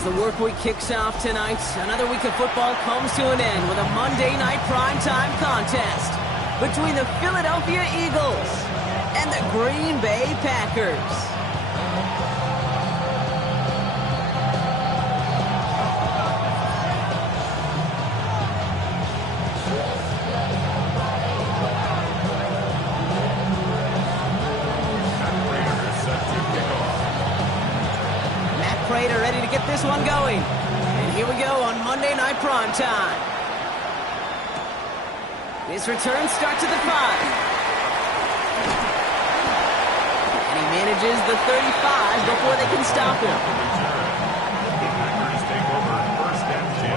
As the work week kicks off tonight, another week of football comes to an end with a Monday night primetime contest between the Philadelphia Eagles and the Green Bay Packers. Ready to get this one going. And here we go on Monday Night Primetime. His return starts at the 5. And he manages the 35 before they can stop him. The Packers take over first and 10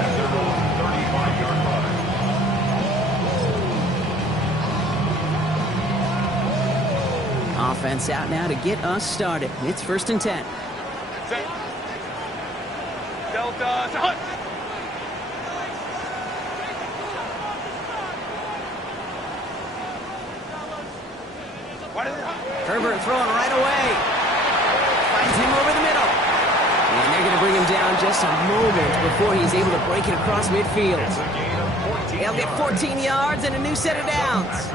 at their own 35-yard line. Offense out now to get us started. It's first and 10. Set. Delta to Hunt. Herbert throwing right away. Finds him over the middle. And they're going to bring him down just a moment before he's able to break it across midfield. They'll get 14 yards and a new set of downs.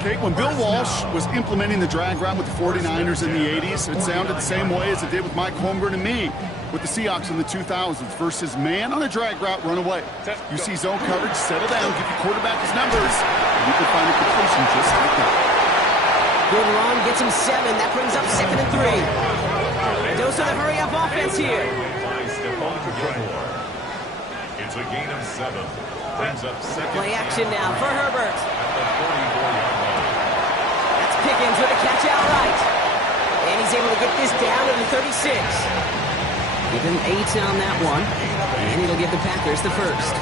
Kate, when Bill Walsh was implementing the drag route with the 49ers in the 80s, it sounded the same way as it did with Mike Holmgren and me with the Seahawks in the 2000s versus man on a drag route, run away. You see zone coverage, settle down, give your quarterback his numbers, and you can find a completion just like that. Good run, gets him 7. That brings up 2nd and 3. Dose of the hurry-up offense here. It's a gain of 7. Brings up second. Play action now for Herbert. At the 44-yard line. That's Pickens with a catch out right. And he's able to get this down to the 36. Give him 8 on that one. And it'll give the Packers the first.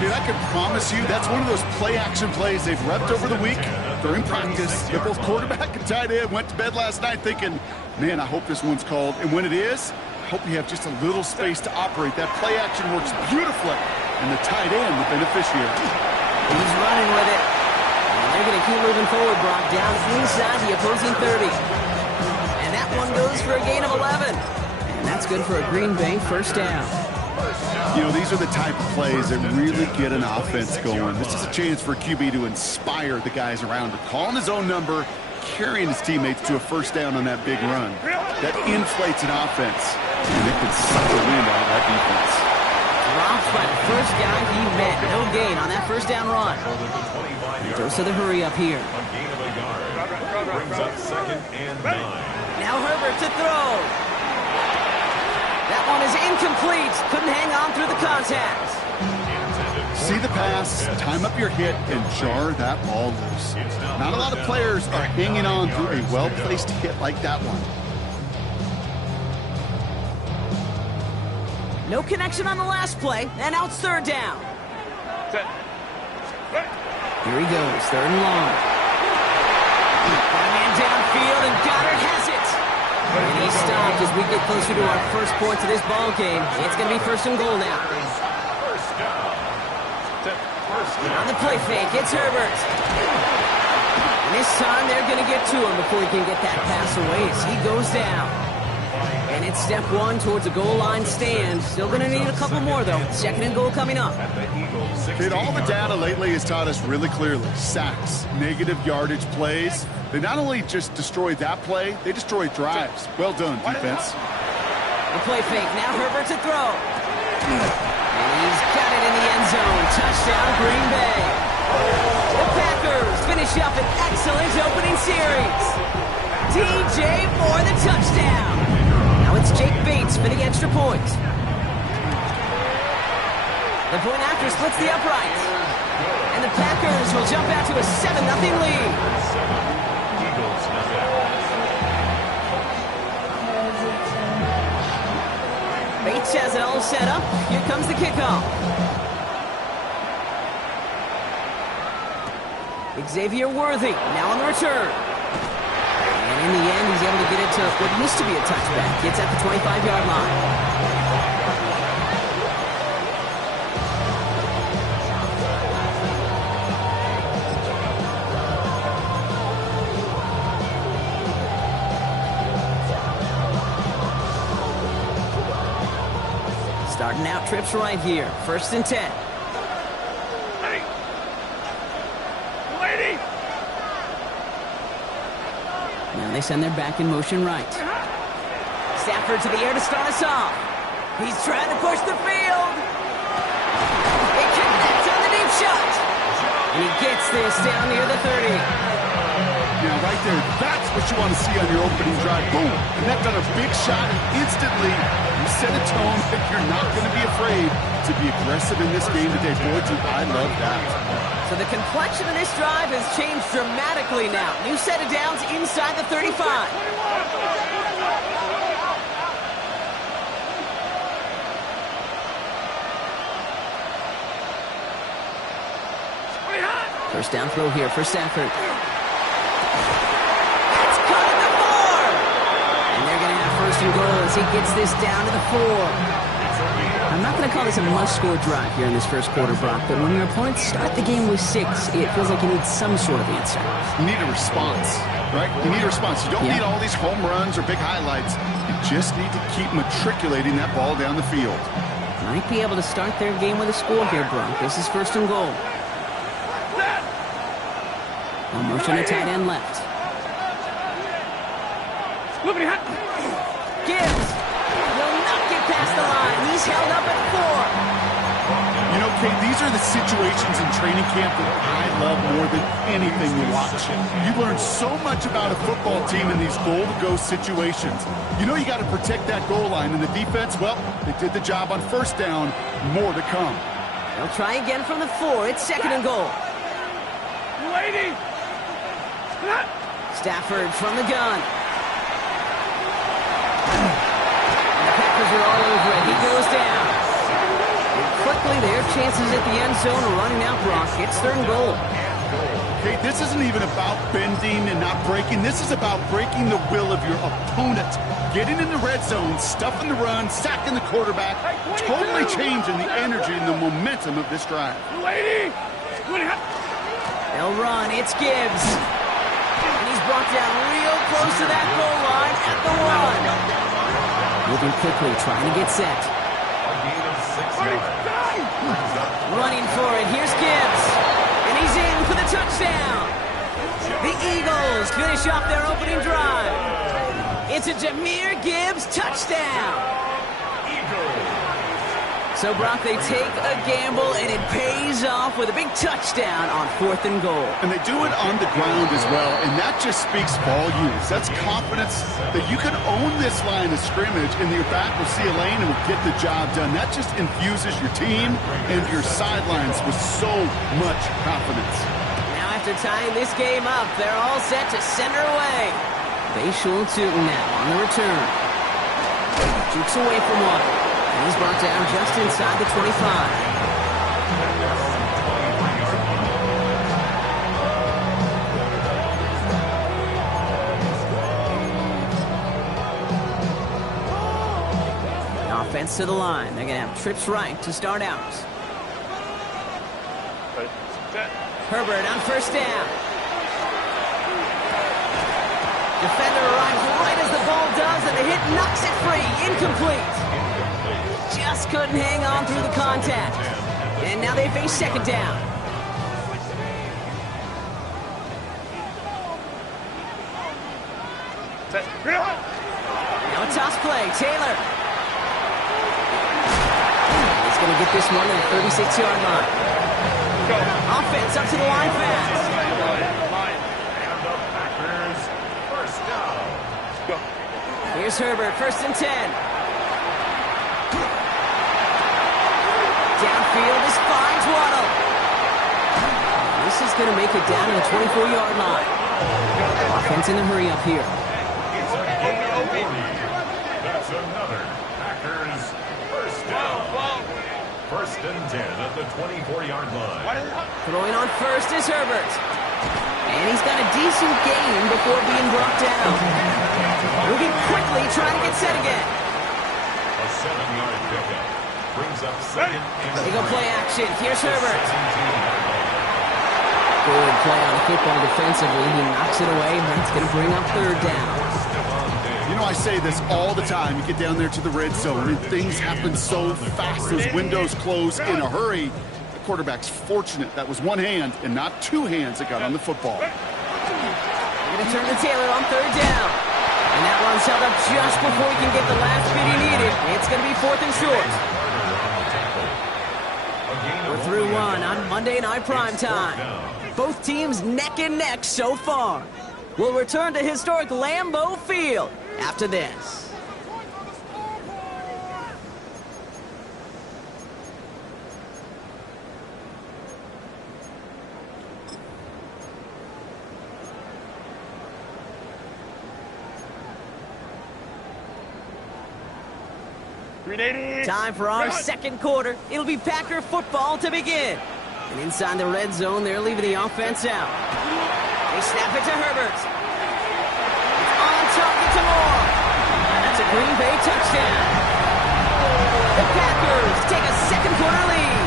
Dude, I can promise you that's one of those play-action plays they've repped over the week during practice. That both quarterback and tight end went to bed last night thinking, man, I hope this one's called. And when it is, I hope you have just a little space to operate. That play-action works beautifully. And the tight end, the beneficiary. He's running with it. And they're going to keep moving forward, Brock, down inside the opposing 30. And that one goes for a gain of 11. And that's good for a Green Bay first down. You know, these are the type of plays that really get an offense going. This is a chance for QB to inspire the guys around him. Calling his own number, carrying his teammates to a first down on that big run. That inflates an offense. And it can suck the wind out of that defense. Dropped by the first guy he met. No gain on that first down run. Dose of the hurry up here. A gain of a yard. Brings up second and 9. Now Herbert to throw. That one is incomplete. Couldn't hang on through the contact. See the pass, time up your hit, and jar that ball loose. Not a lot of players are hanging on through a well-placed hit like that one. No connection on the last play, and now it's third down. Here he goes, third and long. Got a man downfield, and Goddard has it. And he stopped as we get closer to our first points of this ball game. It's going to be first and goal now. On the play fake, it's Herbert. And this time they're going to get to him before he can get that pass away as he goes down. And it's step 1 towards a goal line stand. Still going to need a couple more, though. Second and goal coming up. Kid, all the data lately has taught us really clearly. Sacks, negative yardage plays. They not only just destroy that play, they destroy drives. Well done, defense. The play fake. Now Herbert to throw. And he's got it in the end zone. Touchdown, Green Bay. The Packers finish up an excellent opening series. DJ for the touchdown. Now it's Jake Bates for the extra point. The point after splits the uprights. And the Packers will jump out to a 7-0 lead. Bates has it all set up. Here comes the kickoff. Xavier Worthy now on the return. And in the end, he's able to get it to what used to be a touchback. It's at the 25-yard line. Starting out trips right here. 1st and 10. Hey! Lady! Now they send their back in motion right. Stafford to the air to start us off. He's trying to push the field. It connects on the deep shot. And he gets this down near the 30. Now, right there, that's what you want to see on your opening drive. Boom! Connect on a big shot, and instantly you set a tone that you're not going to be afraid to be aggressive in this game today. Boy, dude, I love that. So the complexion of this drive has changed dramatically now. New set of downs inside the 35. First down throw here for Stafford. It's caught at the 4. And they're going to have 1st and goal as he gets this down to the 4. I'm not going to call this a must-score drive here in this first quarter, Brock, but when your opponents start the game with 6, it feels like you need some sort of answer. You need a response, right? You need a response. You don't need all these home runs or big highlights. You just need to keep matriculating that ball down the field. Might be able to start their game with a score here, Brock. This is 1st and goal. No motion to tight end left. Gibbs will not get past the line. He's held up at 4. You know, Kate, these are the situations in training camp that I love more than anything to watch. You learn so much about a football team in these goal-to-go situations. You know you got to protect that goal line, and the defense, well, they did the job on 1st down. More to come. They'll try again from the 4. It's 2nd and goal. Lady! Stafford from the gun. And the Packers are all over it. He goes down. And quickly, their chances at the end zone are running out, Brock. It's 3rd and goal. Okay, this isn't even about bending and not breaking. This is about breaking the will of your opponent. Getting in the red zone, stuffing the run, sacking the quarterback, totally changing the energy and the momentum of this drive. Lady! They'll run. It's Gibbs. And he's brought down real close to that goal line at the 1. Moving quickly, trying to get set. Running for it. Here's Gibbs. And he's in for the touchdown. The Eagles finish off their opening drive. It's a Jahmyr Gibbs touchdown. So, Brock, they take a gamble, and it pays off with a big touchdown on 4th and goal. And they do it on the ground as well, and that just speaks volumes. That's confidence that you can own this line of scrimmage, and your back will see a lane and will get the job done. That just infuses your team and your sidelines with so much confidence. Now, after tying this game up, they're all set to send her away. Bayshul Tootin now on the return. Jukes away from one. And he's brought down just inside the 25. The offense to the line. They're going to have trips right to start out. Herbert on 1st down. Defender arrives right as the ball does, and the hit knocks it free. Incomplete. Just couldn't hang on through the contact. And now they face 2nd down. Now a toss play. Taylor. He's going to get this one at the 36-yard line. Offense up to the line fast. Here's Herbert, 1st and 10. Downfield is finds Waddle. This is going to make it down to the 24-yard line. Offense in a hurry up here. That's another Packers 1st down. 1st and 10 at the 24-yard line. Throwing on 1st is Herbert. And he's got a decent gain before being brought down. Moving quickly, trying to get set again. A 7-yard pickup brings up 2nd and They go play action. Here's Herbert. Good play on the football defensively. He knocks it away, and that's going to bring up 3rd down. You know, I say this all the time. You get down there to the red zone, and things happen so fast. Those windows close in a hurry. The quarterback's fortunate that was one hand and not two hands that got on the football. They're going to turn to Taylor on third down. And that one's held up just before he can get the last bit he needed. It's going to be 4th and short. We're through one on Monday Night Primetime. Both teams neck and neck so far. We'll return to historic Lambeau Field after this. Time for our second quarter. It'll be Packer football to begin. And inside the red zone, they're leaving the offense out. They snap it to Herbert. It's on target to Moore. That's a Green Bay touchdown. The Packers take a second quarter lead.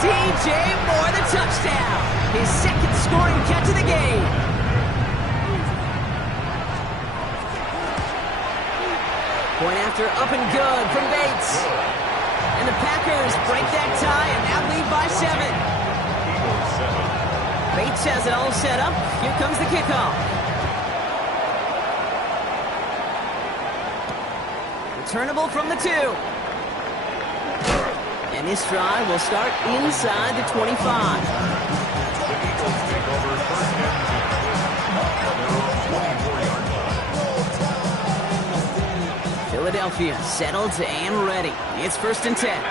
DJ Moore, the touchdown. His second scoring catch of the game. Point after up and good from Bates. And the Packers break that tie and now lead by 7. Bates has it all set up. Here comes the kickoff. Returnable from the 2. And this drive will start inside the 25. Philadelphia settled and ready. It's 1st and 10.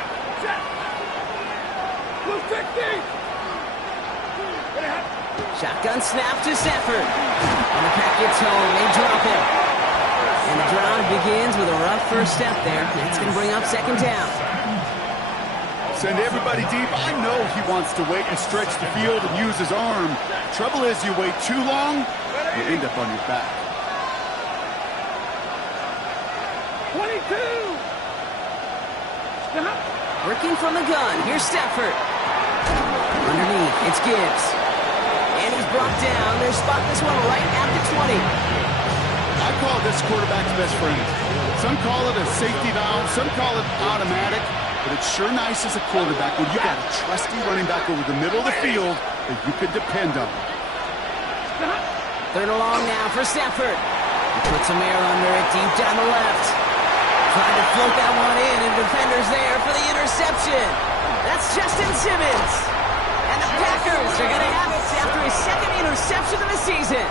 Shotgun snap to Stafford. And the pack gets home. They drop it. And the drive begins with a rough first step there. That's going to bring up 2nd down. Send everybody deep. I know he wants to wait and stretch the field and use his arm. Trouble is, you wait too long, you end up on your back. 22! Stop! Working from the gun. Here's Stafford. Underneath, it's Gibbs. And he's brought down. They're spotting this one right at the 20. I call this quarterback's best friend. Some call it a safety valve, some call it automatic, but it's sure nice as a quarterback when you got a trusty running back over the middle of the field that you can depend on. 3rd and long now for Stafford. He puts some air under it deep down the left. Trying to float that one in, and defenders there for the interception. That's Justin Simmons. And the Packers are going to have it after his 2nd interception of the season.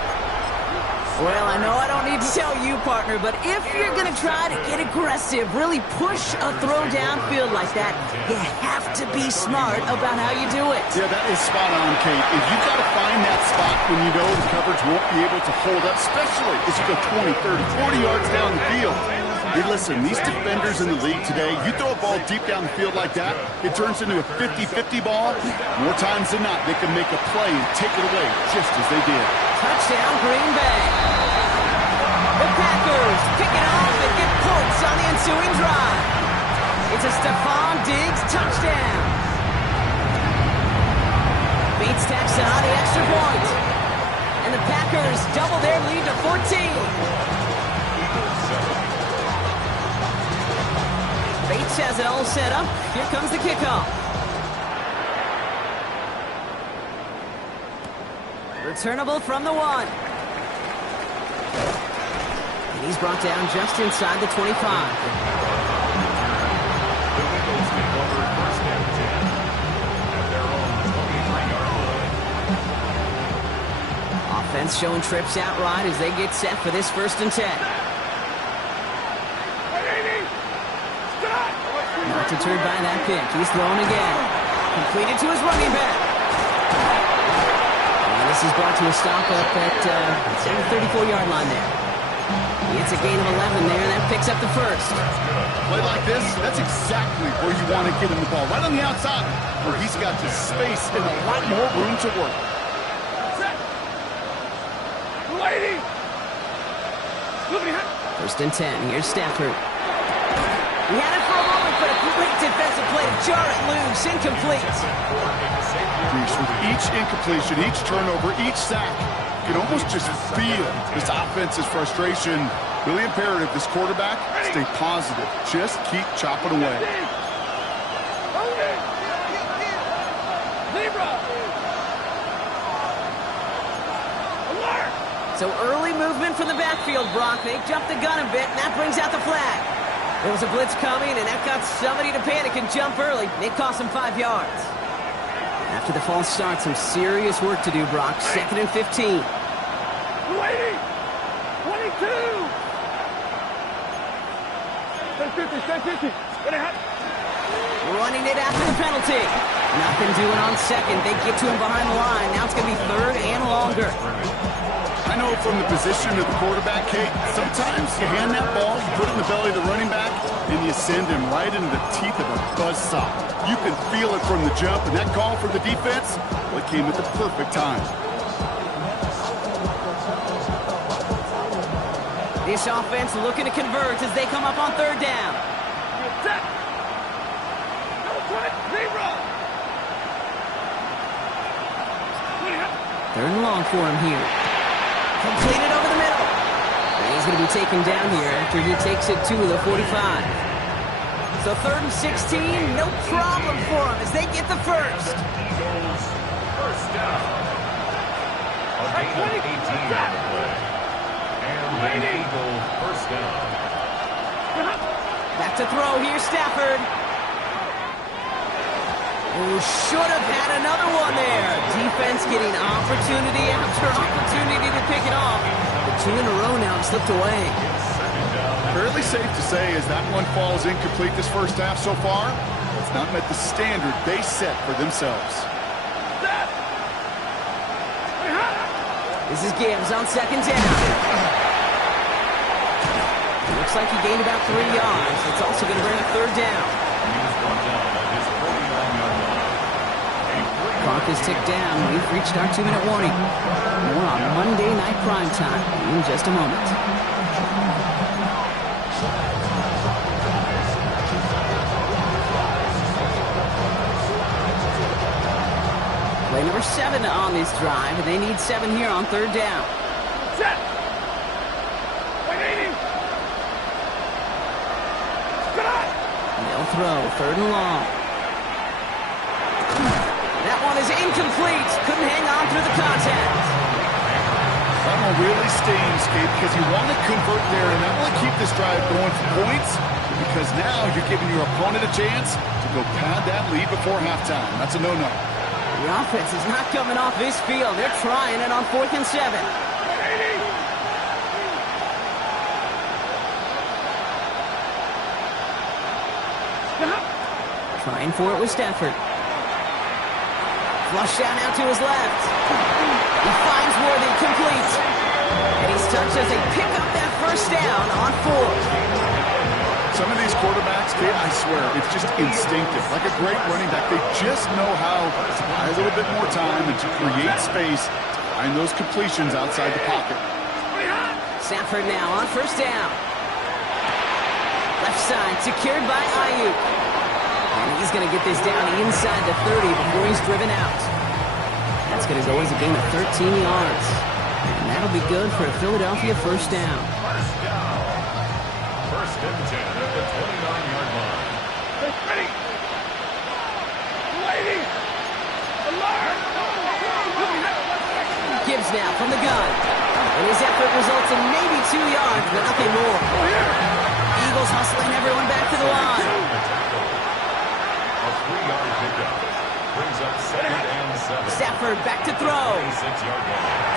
Well, I know I don't need to tell you, partner, but if you're going to try to get aggressive, really push a throw downfield like that, you have to be smart about how you do it. Yeah, that is spot on, Kate. And you've got to find that spot when you know the coverage won't be able to hold up, especially as you go 20, 30, 40 yards down the field. Hey, listen, these defenders in the league today, you throw a ball deep down the field like that, it turns into a 50-50 ball. More times than not, they can make a play and take it away just as they did. Touchdown, Green Bay. The Packers pick it off and get points on the ensuing drive. It's a Stephon Diggs touchdown. Bates tacks on the extra point. And the Packers double their lead to 14. Bates has it all set up. Here comes the kickoff. Returnable from the 1. And he's brought down just inside the 25. Offense showing trips out right as they get set for this 1st and 10. Not deterred by that pick. He's thrown again. Completed to his running back. And this is brought to a stop up at the 34-yard line there. It's a gain of 11 there, and that picks up the 1st. Play like this, that's exactly where you want to get him the ball. Right on the outside, where he's got the space and a lot more room to work. Lady! 1st and 10. Here's Stafford. He had it for a moment, but a great defensive play to jar it loose. Incomplete. With each incompletion, each turnover, each sack, can almost just feel this offense's frustration. Really imperative, this quarterback, stay positive. Just keep chopping away. So early movement from the backfield, Brock. They jumped the gun a bit, and that brings out the flag. There was a blitz coming, and that got somebody to panic and jump early. It cost them 5 yards. After the false start, some serious work to do, Brock. 2nd and 15. 20, 22. 10-50. Running it after the penalty. Nothing doing on second. They get to him behind the line. Now it's going to be 3rd and longer. I know from the position of the quarterback, Kate, sometimes you hand that ball, you put it in the belly of the running back, and you send him right into the teeth of a buzzsaw. You can feel it from the jump, and that call for the defense, well, it came at the perfect time. This offense looking to convert as they come up on 3rd down. Set. No point. Zero. 3rd and long for him here. Completed over the middle. And he's going to be taken down here after he takes it to the 45. So 3rd and 16, no problem for him as they get the first. Eagles, first down. A gain of 18 on the play. And the Eagles, first down. Back to throw here, Stafford. Oh, should have had another one there. Defense getting opportunity after opportunity to pick it off. The 2 in a row now have slipped away. Fairly safe to say as that one falls incomplete this first half so far, it's not met the standard they set for themselves. This is Gibbs on 2nd down. Looks like he gained about 3 yards. It's also going to bring up 3rd down. Clock is ticked down. We've reached our 2-minute warning. More on Monday Night Primetime in just a moment. Play number 7 on this drive, and they need 7 here on 3rd down. Set. 180. They'll throw 3rd and long. That one is incomplete. Couldn't hang on through the contact. That one really stings, Kate, because you want to convert there and not only keep this drive going for points, because now you're giving your opponent a chance to go pad that lead before halftime. That's a no-no. The offense is not coming off this field. They're trying it on 4th and 7. Trying for it with Stafford. Flush out now to his left. He finds Worthy, complete. And he's touched as they pick up that first down on 4th. Some of these quarterbacks, Kate, I swear, it's just instinctive. Like a great running back, they just know how to buy a little bit more time and to create space to find those completions outside the pocket. Stafford now on 1st down. Left side secured by Ayuk. And he's going to get this down inside the 30 before he's driven out. That's going to go as a gain of 13 yards. And that'll be good for a Philadelphia first down. First down. 1st and 10 at the 29-yard line. Ready. Waiting. Alert. Gibbs now from the gun. And his effort results in maybe 2 yards, but nothing more. Eagles hustling everyone back to the line. A 3-yard pickup. Brings up 2nd and 7. Stafford back to throw. 6-yard line.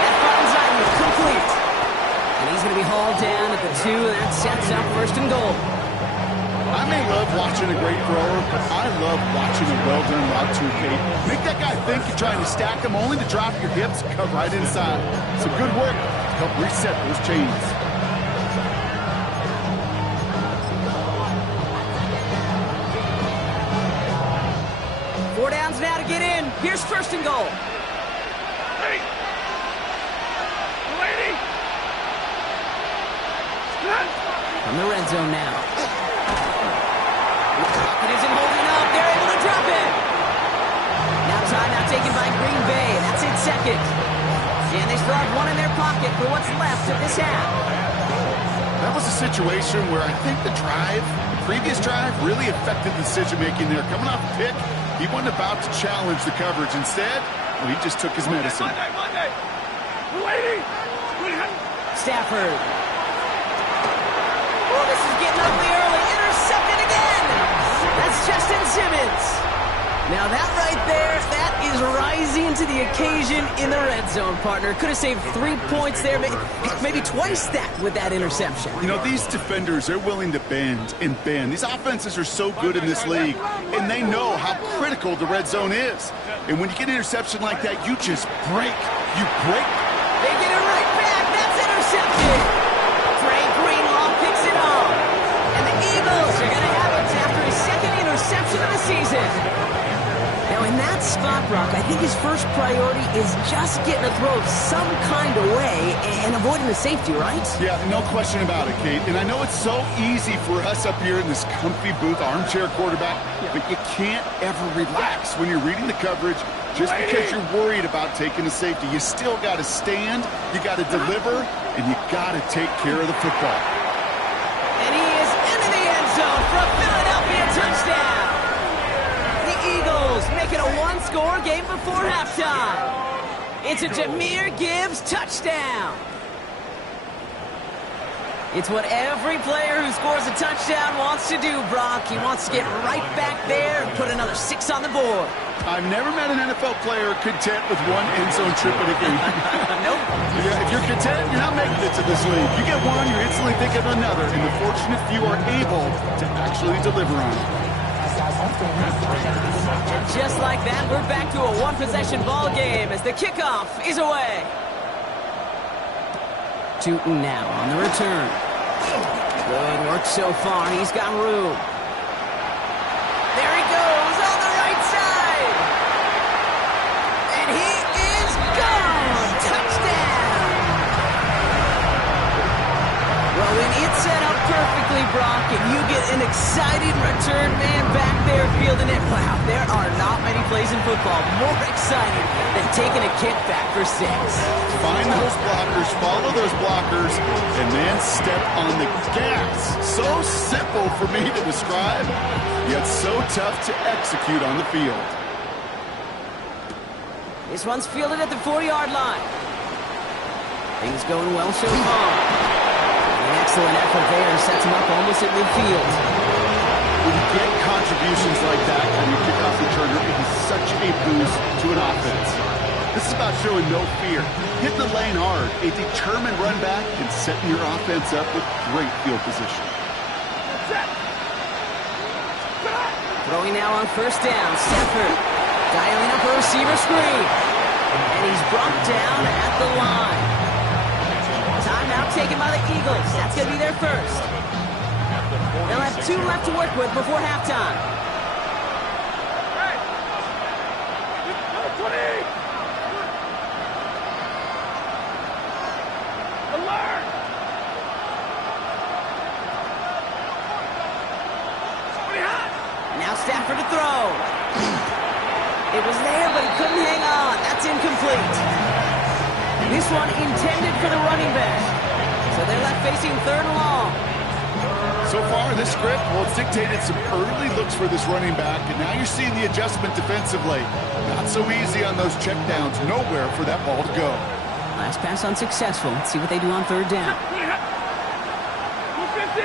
That finds Ayuk complete. And he's going to be hauled down at the 2, and that sets up 1st and goal. I may love watching a great thrower, but I love watching a well-done route too, Kate. Make that guy think you're trying to stack him only to drop your hips and cut right inside. Some good work to help reset those chains. Now to get in. Here's 1st and goal. Ready. Waiting. From the red zone now. It isn't holding up. They're able to drop it. Now timeout taken by Green Bay. And that's it second. And they still have one in their pocket for what's left of this half. That was a situation where I think the previous drive, really affected the decision-making there. Coming off a pick, he wasn't about to challenge the coverage. Instead, well, he just took his medicine. Monday. Waiting. Stafford. Oh, this is getting ugly early. Intercepted again. That's Justin Simmons. Now that right there, that is rising to the occasion in the red zone, partner. Could have saved 3 points there, maybe twice that with that interception. You know, these defenders, they're willing to bend and bend. These offenses are so good in this league, and they know how critical the red zone is. And when you get an interception like that, you just break. You break. They get it right back. That's intercepted. Frank Greenlaw picks it off. And the Eagles are going to have it after his second interception of the season. Now, in that spot, Brock, I think his first priority is just getting a throw of some kind of way and avoiding the safety, right? Yeah, no question about it, Kate. And I know it's so easy for us up here in this comfy booth, armchair quarterback, but you can't ever relax when you're reading the coverage. Just because you're worried about taking a safety, you still got to stand, you got to deliver, and you got to take care of the football. And he is into the end zone for a Philadelphia touchdown. The Eagles make it a one-score game before halftime. It's a Jahmyr Gibbs touchdown. It's what every player who scores a touchdown wants to do, Brock. He wants to get right back there and put another 6 on the board. I've never met an NFL player content with one end zone trip in a game. Nope. Yeah, if you're content, you're not making it to this league. You get one, you're instantly thinking of another, and the fortunate few are able to actually deliver on it. And just like that, we're back to a one-possession ball game as the kickoff is away. Tootin now on the return. Good work so far. He's got room. There he goes on the right side. And he is gone. Touchdown. Well, when it's set up perfectly, Brock, and you get an exciting return man back there fielding it, wow, there are not many plays in football more exciting than taking a kick back for 6. Find those blockers, follow those blockers, and then step on the gas. So simple for me to describe, yet so tough to execute on the field. This one's fielded at the 4-yard line. Things going well so far. An excellent effort there sets him up almost at midfield. When you get contributions like that on your kickoff returner, it is such a boost to an offense. This is about showing no fear, hitting the lane hard, a determined run back, and setting your offense up with great field position. Throwing now on first down. Stafford dialing up a receiver screen. And he's brought down at the line. Timeout taken by the Eagles. That's going to be their first. They'll have 2 left to work with before halftime. Now Stafford to throw. It was there, but he couldn't hang on. That's incomplete. This one intended for the running back. So they're left facing 3rd and long. So far, this script, well, it's dictated some early looks for this running back, and now you're seeing the adjustment defensively. Not so easy on those checkdowns. Nowhere for that ball to go. Last pass unsuccessful. Let's see what they do on 3rd down. 250.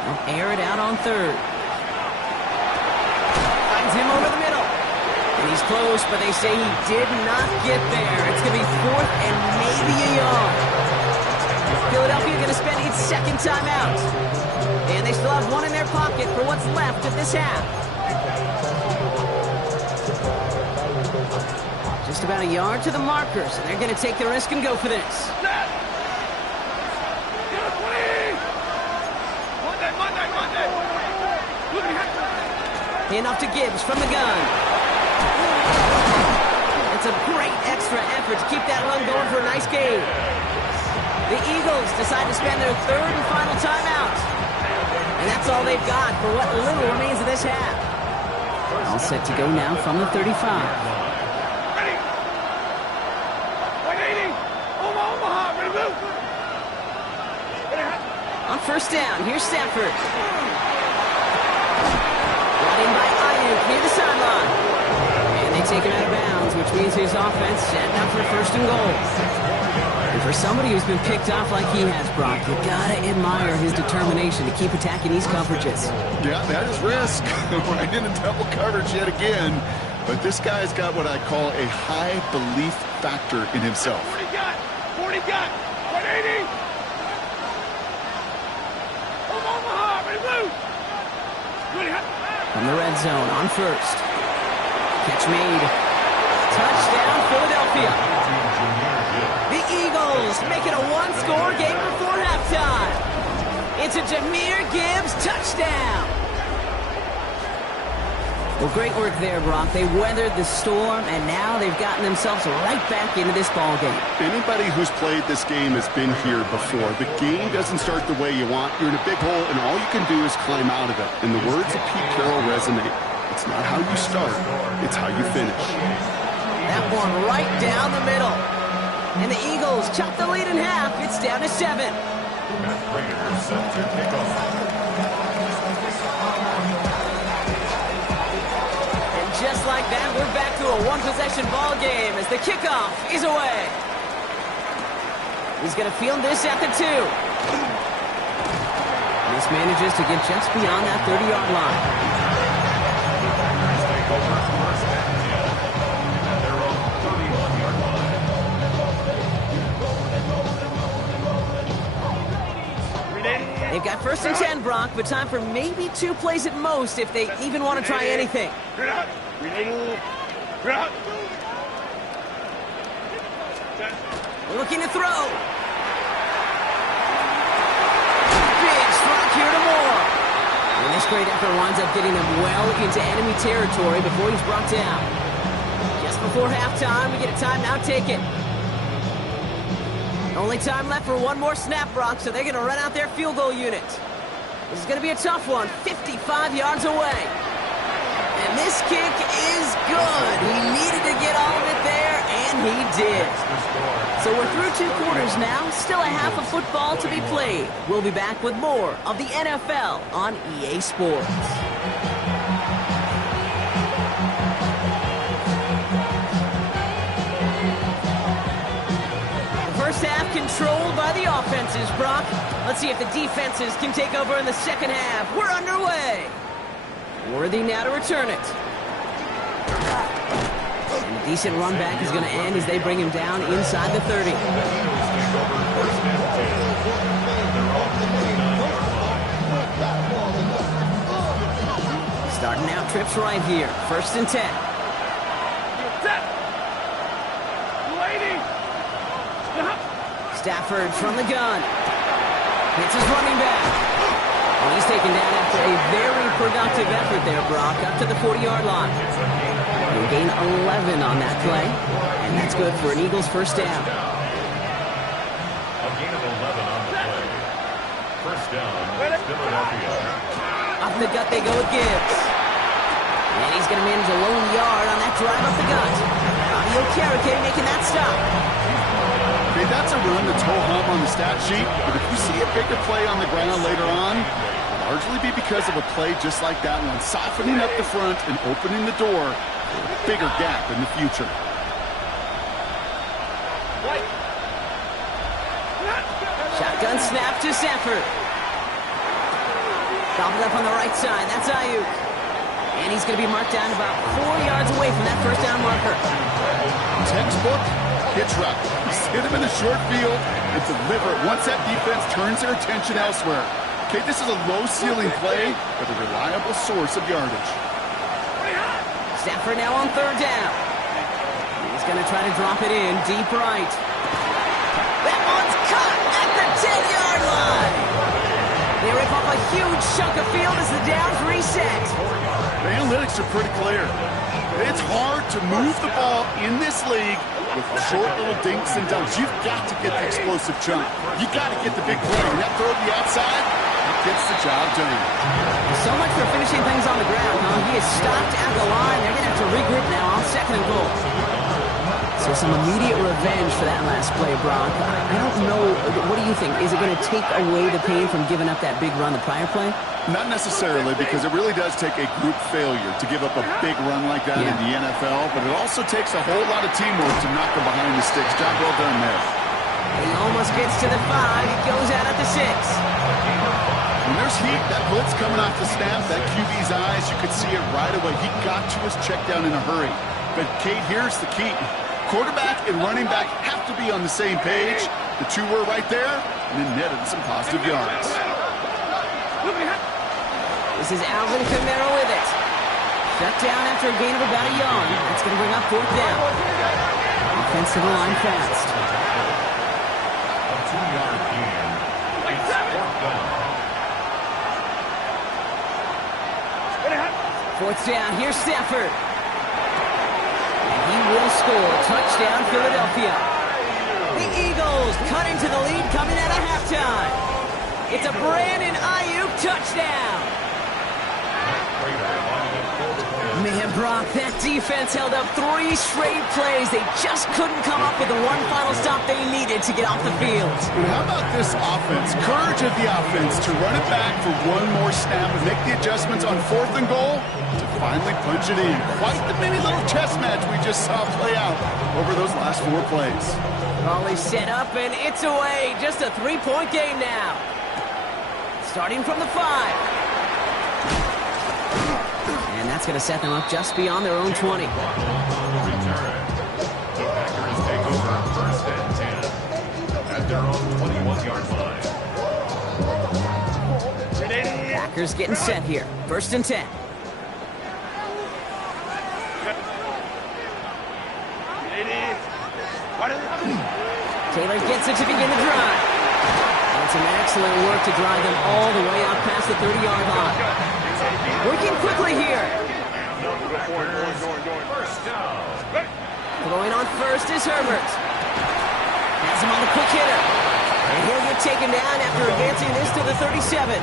They'll air it out on 3rd. Finds him over the middle. And he's close, but they say he did not get there. It's going to be 4th and maybe a yard. Philadelphia going to spend its 2nd timeout. And they still have 1 in their pocket for what's left of this half. Just about a yard to the markers, and they're going to take the risk and go for this. Enough to Gibbs from the gun. It's a great extra effort to keep that run going for a nice gain. The Eagles Eagles decide to spend their third and final timeout. And that's all they've got for what little remains of this half. All set to go now from the 35. Ready. 180. Omaha, ready to move. On first down, here's Stafford. Brought in by Ayuk near the sideline. And they take him out of bounds, which means his offense setting up for first and goal. And for somebody who's been picked off like he has, Brock, you gotta admire his determination to keep attacking these coverages. Yeah, that is risk. Right into double coverage yet again. But this guy's got what I call a high belief factor in himself. 40 got. 40 got. 180. Omaha, ready to move. From the red zone on first. Catch made. Touchdown, Philadelphia. The Eagles make it a one-score game before halftime. It's a Jahmyr Gibbs touchdown. Well, great work there, Brock. They weathered the storm, and now they've gotten themselves right back into this ball game. Anybody who's played this game has been here before. The game doesn't start the way you want. You're in a big hole, and all you can do is climb out of it. And the words of Pete Carroll resonate. It's not how you start, it's how you finish. That one right down the middle. And the Eagles chop the lead in half. It's down to 7. Just like that, we're back to a one-possession ball game as the kickoff is away. He's going to field this at the 2. This manages to get just beyond that 30-yard line. They've got first and 10, Brock, but time for maybe 2 plays at most if they even want to try anything. Looking to throw. Big strike here to Moore. And this great effort winds up getting them well into enemy territory before he's brought down. Just before halftime, we get a timeout taken. Only time left for one more snap, Brock, so they're going to run out their field goal unit. This is going to be a tough one, 55 yards away. And this kick is good. He needed to get all of it there, and he did. So we're through 2 quarters now, still a half of football to be played. We'll be back with more of the NFL on EA Sports. First half controlled by the offenses, Brock. Let's see if the defenses can take over in the second half. We're underway. Worthy now to return it. And a decent run back is going to end as they bring him down inside the 30. Starting out trips right here. First and 10. Stafford from the gun. Hits his running back. Well, he's taken down after a very productive effort there, Brock, up to the 40-yard line. He'll gain 11 on that play, and that's good for an Eagles first down. A gain of 11 on the play. First down, Philadelphia. Up the gut they go with Gibbs. And he's going to manage a lone yard on that drive up the gut. Audio Karake making that stop. Okay, that's a run that's ho-hum on the stat sheet, but if you see a bigger play on the ground later on, it'll largely be because of a play just like that one, softening up the front and opening the door for a bigger gap in the future. Shotgun snap to Stafford. Gobbled up on the right side. That's Ayuk. And he's going to be marked down about 4 yards away from that first down marker. Textbook hitch route. Just hit him in the short field and deliver it once that defense turns their attention elsewhere. Okay, this is a low-ceiling play, but a reliable source of yardage. Stafford now on third down. He's going to try to drop it in deep right. That one's caught at the 10-yard line. They rip off a huge chunk of field as the downs reset. The analytics are pretty clear. It's hard to move the ball in this league with short little dinks and dunks. You've got to get the explosive chunk. You've got to get the big play. And that throw to the outside, it gets the job done. So much for finishing things on the ground, huh? He is stopped at the line. They're going to have to regroup now on 2nd and goal. So some immediate revenge for that last play, Brock. I don't know. What do you think? Is it going to take away the pain from giving up that big run the prior play? Not necessarily, because it really does take a group failure to give up a big run like that in the NFL, but it also takes a whole lot of teamwork to knock them behind the sticks. Job well done there. He almost gets to the 5. He goes out at the 6. When there's heat, that blitz coming off the snap, that QB's eyes, you could see it right away. He got to his check down in a hurry. But, Kate, here's the key. Quarterback and running back have to be on the same page. The two were right there, and then netted some positive yards. This is Alvin Kamara with it. Shut down after a gain of about a yard. That's going to bring up 4th down. Offense to the line fast. A 2-yard gain. It's 4th down. 4th down. Here's Stafford. And he will score. Touchdown, Philadelphia. The Eagles cut into the lead coming out of halftime. It's a Brandon Ayuk touchdown. Man, Brock, that defense held up 3 straight plays. They just couldn't come up with the one final stop they needed to get off the field. And how about this offense? Courage of the offense to run it back for one more snap and make the adjustments on 4th and goal to finally punch it in. Quite the mini little chess match we just saw play out over those last 4 plays. Volley set up, and it's away. Just a 3-point game now. Starting from the 5. And that's going to set them up just beyond their own 20. The Packers take over 1st and 10 at their own 21-yard line. Packers getting set here. 1st and 10. Taylor gets it to begin the drive. And it's an excellent work to drive them all the way up past the 30-yard line. Working quickly here. Throwing on 1st is Herbert. Has him on the quick hitter. And he'll get taken down after advancing this to the 37.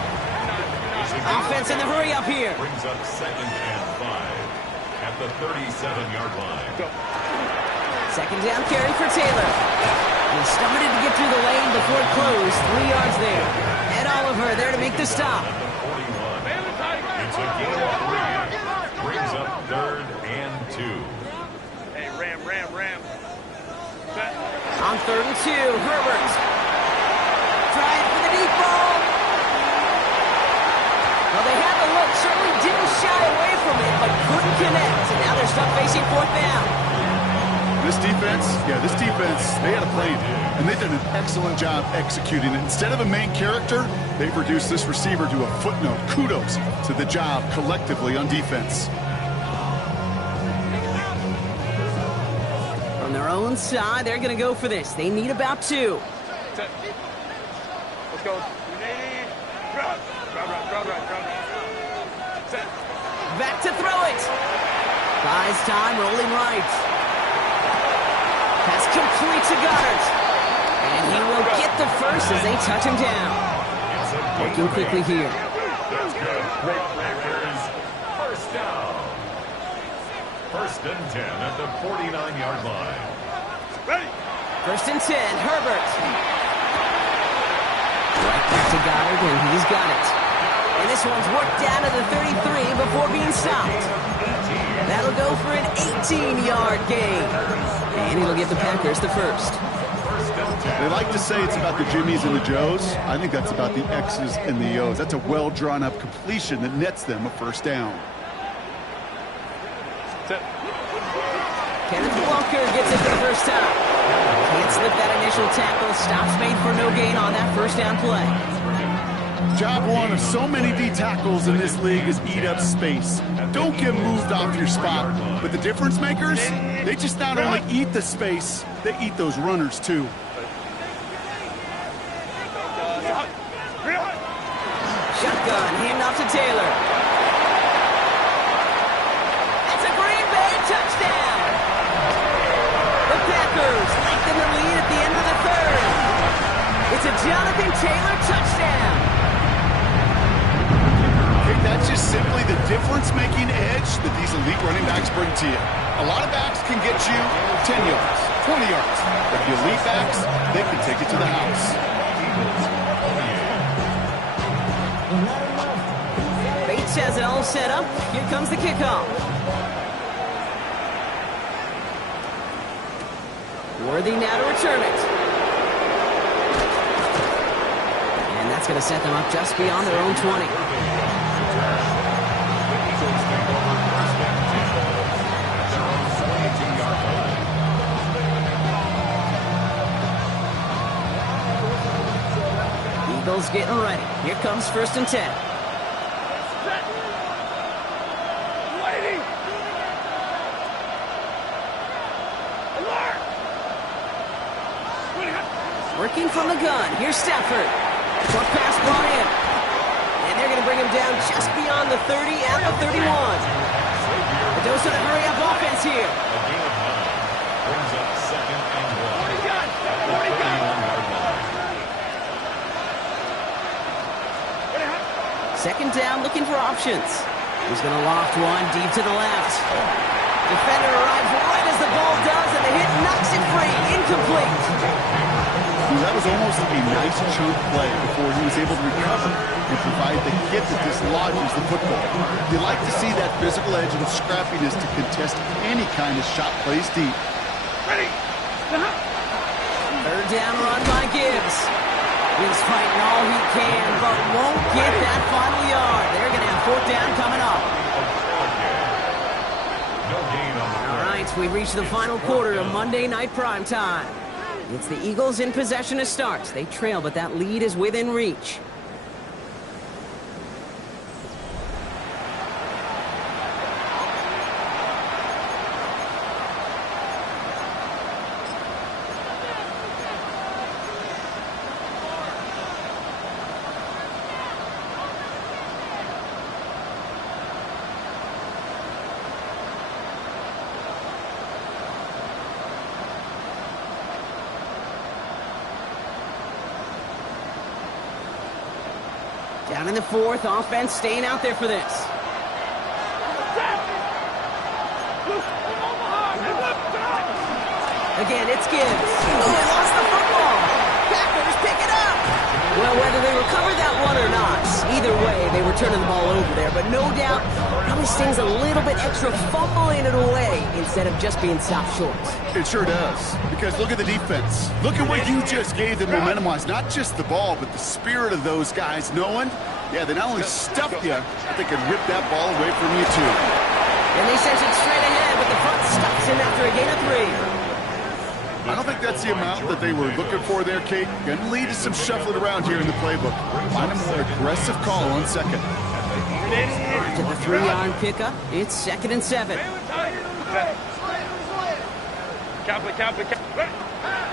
Offense in the hurry up here. Brings up 2nd and 5 at the 37-yard line. 2nd down carry for Taylor. He started to get through the lane before it closed. 3 yards there. Ed Oliver there to make the stop. It's a gain of 3. Brings up 3rd and 2. Hey, Ram. On 3rd and 2, Herbert. Trying for the deep ball. Well, they had the look. Certainly didn't shy away from it, but couldn't connect. And now they're stuck facing 4th down. This defense, they had a plan, and they did an excellent job executing it. Instead of a main character, they've reduced this receiver to a footnote. Kudos to the job collectively on defense. From their own side, they're going to go for this. They need about 2. Let's go. Drop. Back to throw it. Buys time, rolling right. Pass complete to Goddard. And he will get the first as they touch him down. Working quickly here. That's good. Packers 1st down. 1st and 10 at the 49-yard line. Ready. 1st and 10, Herbert. Right back to Goddard, and he's got it. And this one's worked down to the 33 before being stopped. That'll go for an 18-yard gain. And he'll give the Packers the first. They like to say it's about the Jimmies and the Joes. I think that's about the X's and the O's. That's a well-drawn-up completion that nets them a 1st down. Kenneth Walker gets it for the first time. Can't slip that initial tackle. Stops made for no gain on that 1st down play. Job one of so many D tackles in this league is eat up space. Don't get moved off your spot. But the difference makers, they just not only eat the space, they eat those runners too. Taylor. It's a Green Bay touchdown. The Packers lengthen the lead at the end of the third. It's a Jonathan Taylor touchdown. Okay, that's just simply the difference-making edge that these elite running backs bring to you. A lot of backs can get you 10 yards, 20 yards. But the elite backs, they can take it to the house. Bates has it all set up. Here comes the kickoff. Worthy now to return it. And that's going to set them up just beyond their own 20. Eagles getting ready. Here comes 1st and 10. Working from the gun. Here's Stafford. Short pass brought in. And they're going to bring him down just beyond the 30 at the 31. A dose of the hurry-up offense here. A gain of 9 brings up 2nd and 1. 2nd down, looking for options. He's going to loft one deep to the left. Defender arrives right as the ball does, and the hit knocks it free. Incomplete. That was almost a nice chunk play before he was able to recover and provide the hit that dislodges the football. You like to see that physical edge and scrappiness to contest any kind of shot plays deep. Ready. 3rd down run by Gibbs. He's fighting all he can, but won't get that final yard. They're going to have 4th down coming up. No gain on the All right, we reach the final quarter of Monday Night Prime Time. It's the Eagles in possession to start. They trail, but that lead is within reach. Down in the 4th, offense staying out there for this. Again, it's Gibbs. Oh, they lost the football. Packers pick it up. Well, whether they recover that one or not, either way, they were turning the ball over there. But no doubt, probably stings a little bit extra fumbling it away instead of just being stopped short. It sure does. Because look at the defense. Look at what you just gave them momentum-wise. Not just the ball, but the spirit of those guys knowing, yeah, they not only stuffed you, but they could rip that ball away from you, too. And they sent it straight ahead, but the front stops him after a gain of 3. I don't think that's the amount that they were looking for there, Kate. Going to lead to some shuffling around here in the playbook. Find a more aggressive call on 2nd. To the 3-yard pickup, it's 2nd and 7.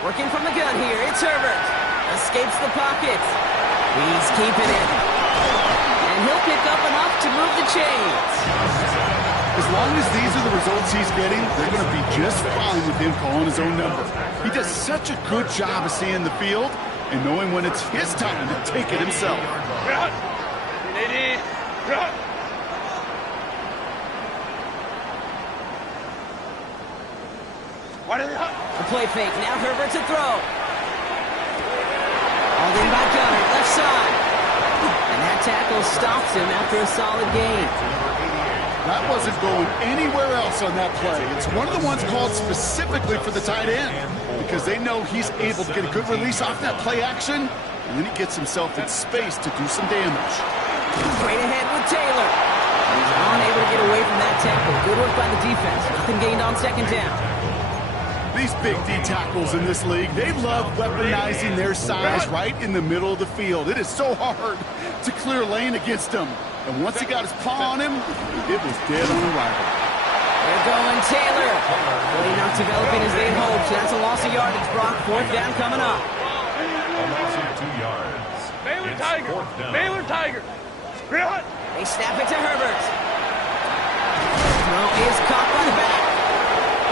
Working from the gun here, it's Herbert. Escapes the pocket. He's keeping it. And he'll pick up enough to move the chains. As long as these are the results he's getting, they're going to be just fine with him calling his own number. He does such a good job of seeing the field and knowing when it's his time to take it himself. A play fake, now Herbert to throw. Hauled in by Gunner, left side. And that tackle stops him after a solid gain. That wasn't going anywhere else on that play. It's one of the ones called specifically for the tight end because they know he's able to get a good release off that play action, and then he gets himself in space to do some damage. Straight ahead with Taylor. He's unable to get away from that tackle. Good work by the defense. Nothing gained on 2nd down. These big D tackles in this league, they love weaponizing their size right in the middle of the field. It is so hard to clear lane against them. And once he got his paw on him, it was dead on arrival. They're going Taylor. Really not developing as they'd hoped. That's a loss of yardage, Brock. 4th down coming up. A loss of 2 yards. Baylor Tiger. Baylor Tiger. Run. They snap it to Herbert. Throw is caught by the back.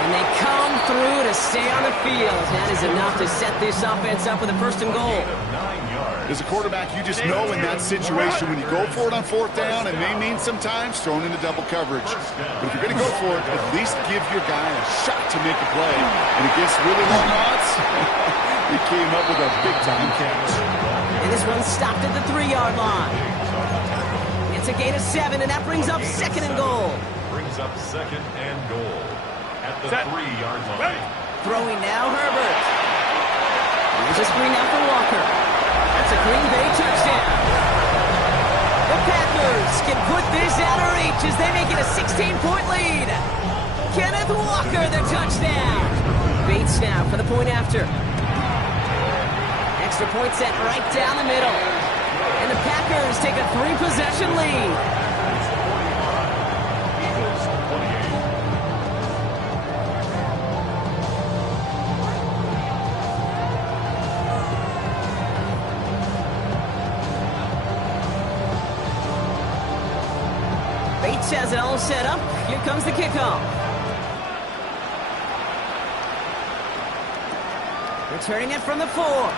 And they come through to stay on the field. That is enough to set this offense up with a first and goal. As a quarterback, you just know in that situation when you go for it on fourth down, it may mean sometimes thrown into double coverage. But if you're going to go for it, at least give your guy a shot to make a play. And against really long odds, he came up with a big-time catch. And this one stopped at the 3-yard line. It's a gain of 7, and that brings up second and goal. Brings up second and goal at the 3-yard line. Throwing now, Herbert. There's a screen out for Walker. That's a Green Bay touchdown. The Packers can put this out of reach as they make it a 16-point lead. Kenneth Walker, the touchdown. Bates now for the point after. Extra point set right down the middle. And the Packers take a 3-possession lead. Eagles 28. Bates has it all set up. Here comes the kickoff. Returning it from the 4.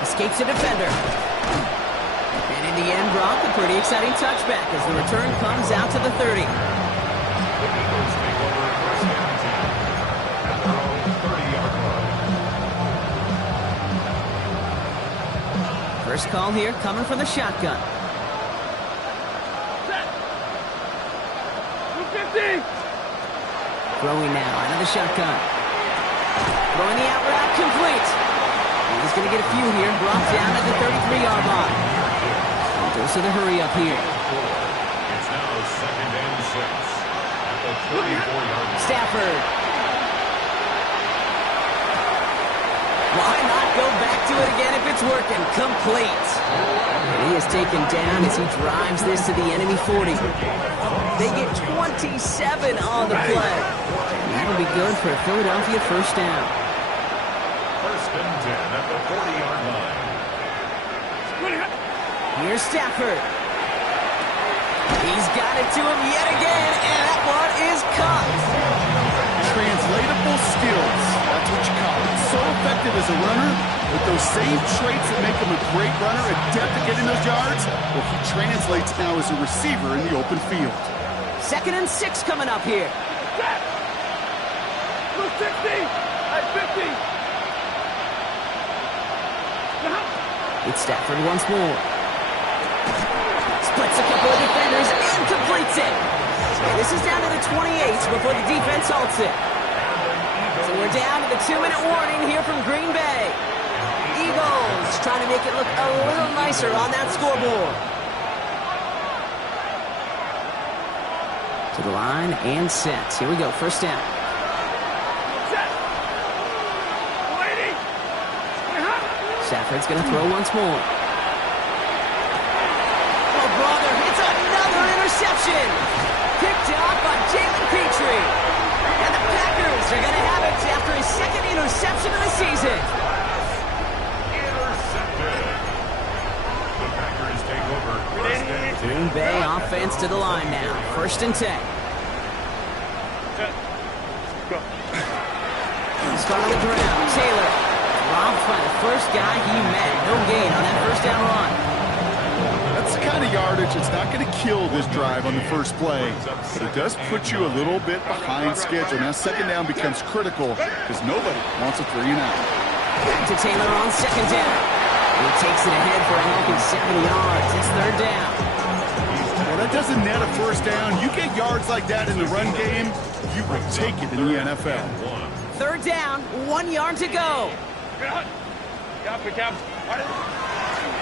Escapes a defender. And in the end, Brock, a pretty exciting touchback as the return comes out to the 30. The Eagles take over first and 10 at their own 30-yard line. First call here coming from the shotgun. 250. Throwing now out of the shotgun. Throwing the out route complete. And he's going to get a few here, brought down at the 33-yard line. And goes to the hurry up here. It's now second and 6 at the 34-yard line. Stafford. Why not go back to it again if it's working? Complete. And he is taken down as he drives this to the enemy 40. They get 27 on the play. And that'll be good for a Philadelphia first down. First and 10 at the 40-yard line. Here's Stafford. He's got it to him yet again, and that one is caught. Translatable skills. That's what you call it. So effective as a runner, with those same traits that make him a great runner, adept at getting those yards, well, he translates now as a receiver in the open field. Second and 6 coming up here. 260. At 50. It's Stafford once more. Splits a couple of defenders and completes it. And this is down to the 28 before the defense halts it. So we're down to the 2-minute warning here from Green Bay. Eagles trying to make it look a little nicer on that scoreboard. To the line and set. Here we go, first down. Stafford's going to throw once more. Oh, brother, it's another interception. Picked off by Jalen Petrie. And the Packers are going to have it after his second interception of the season. Intercepted. The Packers take over first and 10. Green Bay offense to the line now. First and 10. Start on the ground. Taylor. Robbed by the first guy he met. No gain on that first down run. That's the kind of yardage that's not going to kill this drive on the first play, but it does put you a little bit behind schedule. Now second down becomes critical because nobody wants a 3-and-out. Back to Taylor on second down. He takes it ahead for a healthy 7 yards. It's third down. Well, that doesn't net a first down. You get yards like that in the run game, you will take it in the NFL. Third down, 1 yard to go.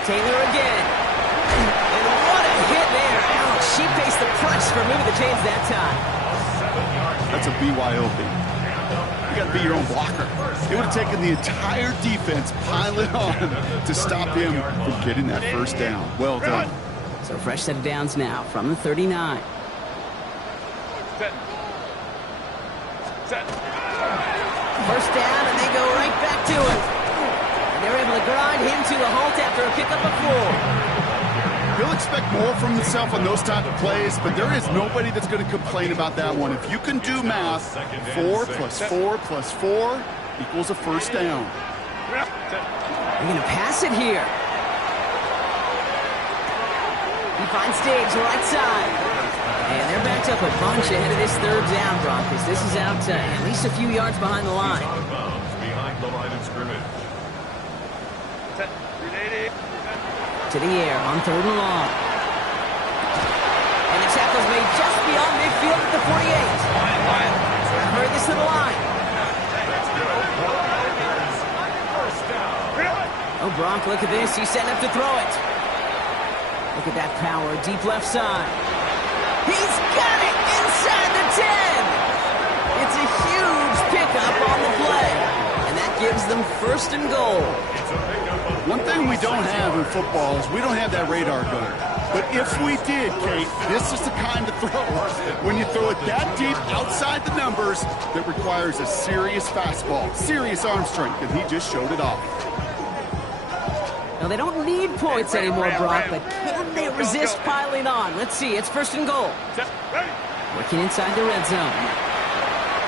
Taylor again. And what a hit there. Ouch, she faced the press for moving the chains that time. That's a BYOB. You got to be your own blocker. It would have taken the entire defense piling on to stop him from getting that first down. Well done. So fresh set of downs now from the 39. First down, and they go right back to it. They're able to grind him to a halt after a pickup of 4. He'll expect more from himself on those type of plays, but there is nobody that's going to complain about that one. If you can do math, 4 plus 4 plus 4 equals a first down. They're going to pass it here. He finds Diggs right side. And they're backed up a bunch ahead of this third down, Brock, because this is out at least a few yards behind the line. Behind the line of scrimmage. To the air on third and long. And the tackle's made just beyond midfield at the 48. I've heard this to the line. Oh, Brock, look at this. He's setting up to throw it. Look at that power. Deep left side. He's got it inside the 10. It's a huge pickup on the play. And that gives them first and goal. One thing we don't have in football is we don't have that radar gun. But if we did, Kate, this is the kind of throw when you throw it that deep outside the numbers that requires a serious fastball, serious arm strength, and he just showed it off. Now, they don't need points anymore, Brock, but can they resist piling on? Let's see. It's first and goal. Working inside the red zone.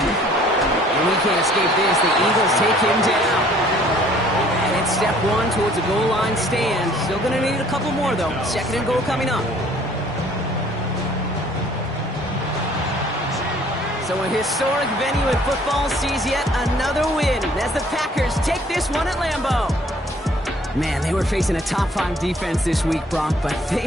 And we can't escape this. The Eagles take him down. And it's step one towards a goal line stand. Still going to need a couple more, though. Second and goal coming up. So a historic venue in football sees yet another win as the Packers take this one at Lambeau. Man, they were facing a top 5 defense this week, Brock, but they